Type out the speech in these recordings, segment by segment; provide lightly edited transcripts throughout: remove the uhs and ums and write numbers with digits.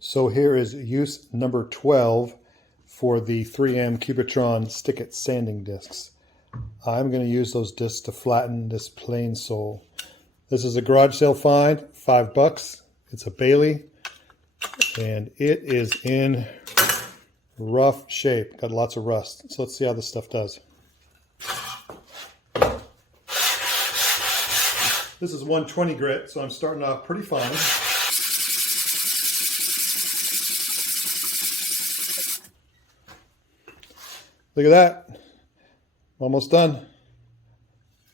So here is use number 12 for the 3M Cubitron Stick-It sanding discs. I'm going to use those discs to flatten this plane sole. This is a garage sale find, $5. It's a Bailey, and it is in rough shape. Got lots of rust. So let's see how this stuff does. This is 120 grit, so I'm starting off pretty fine. Look at that. Almost done. A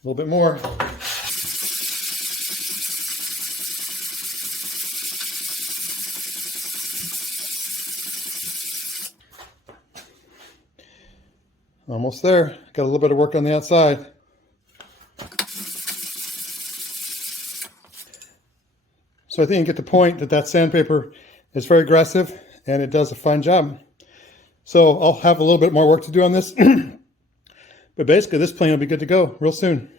little bit more. Almost there. Got a little bit of work on the outside. So I think you get the point that that sandpaper is very aggressive and it does a fine job. So I'll have a little bit more work to do on this. But basically this plane will be good to go real soon.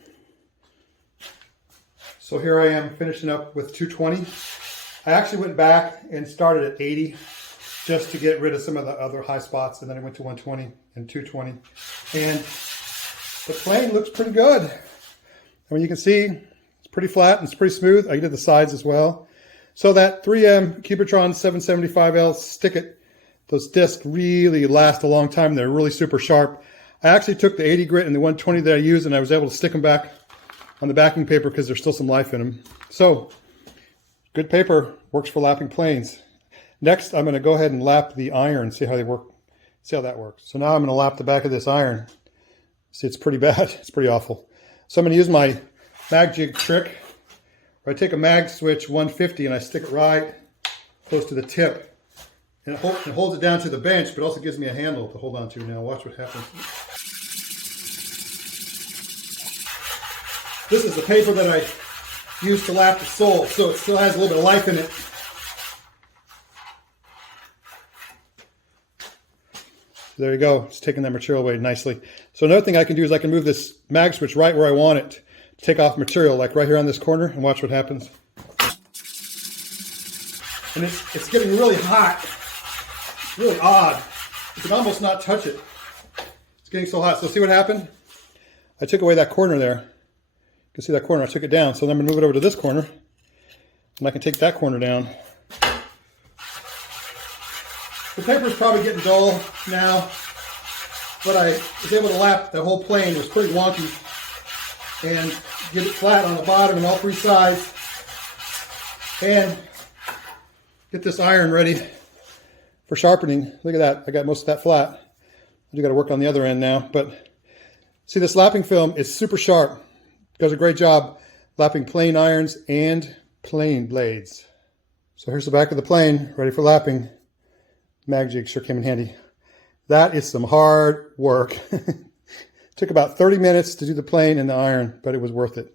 So here I am finishing up with 220. I actually went back and started at 80 just to get rid of some of the other high spots, and then I went to 120 and 220. And the plane looks pretty good. I mean, you can see it's pretty flat and it's pretty smooth. I did the sides as well. So that 3M Cubitron 775L Stick-It, those discs really last a long time. They're really super sharp. I actually took the 80 grit and the 120 that I used, and I was able to stick them back on the backing paper because there's still some life in them. So good paper, works for lapping planes. Next, I'm going to go ahead and lap the iron, see how they work, see how that works. So now I'm going to lap the back of this iron. See, it's pretty bad. It's pretty awful. So I'm going to use my mag jig trick, where I take a mag switch 150 and I stick it right close to the tip. And it holds it down to the bench, but also gives me a handle to hold on to. Now watch what happens. This is the paper that I used to lap the sole, so it still has a little bit of life in it. There you go. It's taking that material away nicely. So another thing I can do is I can move this mag switch right where I want it to take off material, like right here on this corner, and watch what happens. And it's getting really hot. It's really odd. You can almost not touch it. It's getting so hot. So see what happened? I took away that corner there. You can see that corner. I took it down. So then I'm going to move it over to this corner. And I can take that corner down. The paper is probably getting dull now, but I was able to lap that whole plane. It was pretty wonky, and get it flat on the bottom and all three sides, and get this iron ready for sharpening. Look at that. I got most of that flat. I do got to work on the other end now, but see, this lapping film is super sharp. It does a great job lapping plane irons and plane blades. So here's the back of the plane ready for lapping. Mag jig sure came in handy. That is some hard work. Took about 30 minutes to do the plane and the iron, but it was worth it.